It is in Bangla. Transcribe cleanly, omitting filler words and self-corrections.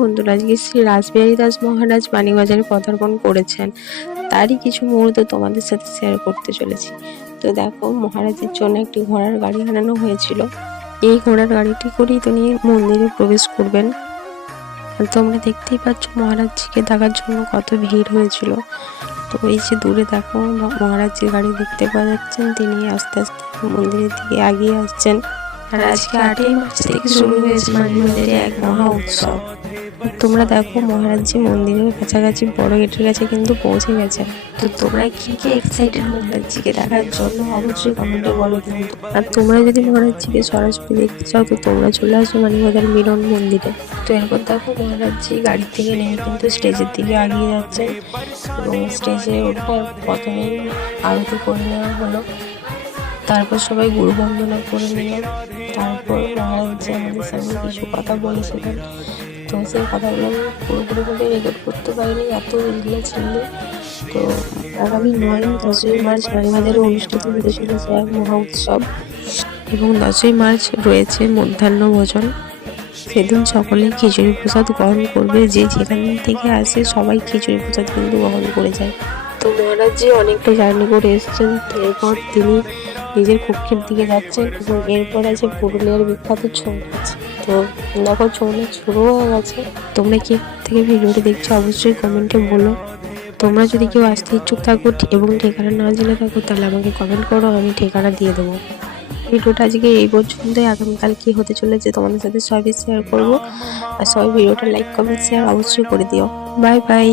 বন্ধুরা, আজকে শ্রী রাসবিহারী দাস মহারাজ মানিকবাজারে পদার্পণ করেছেন, তারই কিছু মুহূর্ত তোমাদের সাথে শেয়ার করতে চলেছি। তো দেখো, মহারাজের জন্য একটি ঘোড়ার গাড়ি আনানো হয়েছিল। এই ঘোড়ার গাড়িটি করেই তিনি মন্দিরে প্রবেশ করবেন। আর তোমরা দেখতেই পাচ্ছ মহারাজজিকে দেখার জন্য কত ভিড় হয়েছিল। তো এই যে দূরে দেখো মহারাজজির গাড়ি দেখতে পাওয়া যাচ্ছেন, তিনি আস্তে আস্তে মন্দিরের দিকে এগিয়ে আসছেন। আর আজকে 8ই মার্চ থেকে শুরু হয়েছে মানিকবাজারে এক মহা উৎসব। তোমরা দেখো মহারাজজি মন্দিরের কাছাকাছি বড় গেটের কাছে কিন্তু পৌঁছে গেছে। তো তোমরা কি কি এক্সাইটেড মহারাজজিকে দেখার জন্য অবশ্যই কমেন্টে বলো কিন্তু। আর তোমরা যদি মহারাজজিকে সরাসরি দেখতে চাও তো তোমরা চলে আসো মানিকবাজার মিলন মন্দিরে। তো এরপর দেখো মহারাজজি গাড়ি থেকে নেমে কিন্তু স্টেজের দিকে এগিয়ে যাচ্ছেন এবং স্টেজে ওঠার প্রথমেই আরতি করে নেওয়া হলো। তারপর সবাই গুরু বন্দনা করে নিলাম। তারপর মহারাজ আমাদের সামনে কিছু কথা বলেছিলেন, তো সেই কথাগুলো আমি পুরোপুরিভাবে রেকর্ড করতে পারিনি, এত এগুলো ছিল। তো আগামী 9-10ই মার্চ মানিকবাজারে অনুষ্ঠিত হতে চলেছে এক মহা উৎসব এবং 10ই মার্চ রয়েছে মধ্যাহ্ন ভোজন। সেদিন সকলে খিচুড়ি প্রসাদ গ্রহণ করবে, যে যেখান থেকে আসে সবাই খিচুড়ি প্রসাদ কিন্তু গ্রহণ করে যায়। তো মহারাজজি অনেকটা জার্নি করে এসেছেন, তো এরপর তিনি নিজের কক্ষের দিকে যাচ্ছেন এবং এরপর আছে পুরুলিয়ার বিখ্যাত ছৌ নাচ। তো দেখো ছৌ নাচ শুরু হয়ে গেছে। তোমরা কি থেকে ভিডিওটি দেখছো অবশ্যই কমেন্টে বলো। তোমরা যদি কেউ আসতে ইচ্ছুক থাকো এবং ঠিকানা না জেনে থাকো তাহলে আমাকে কমেন্ট করো, আমি ঠিকানা দিয়ে দেবো। ভিডিওটা আজকে এই পর্যন্তই। আগামীকাল কি হতে চলেছে তোমাদের সাথে সবই শেয়ার করবো। আর সবাই ভিডিওটা লাইক কমেন্ট শেয়ার অবশ্যই করে দিও। Bye bye.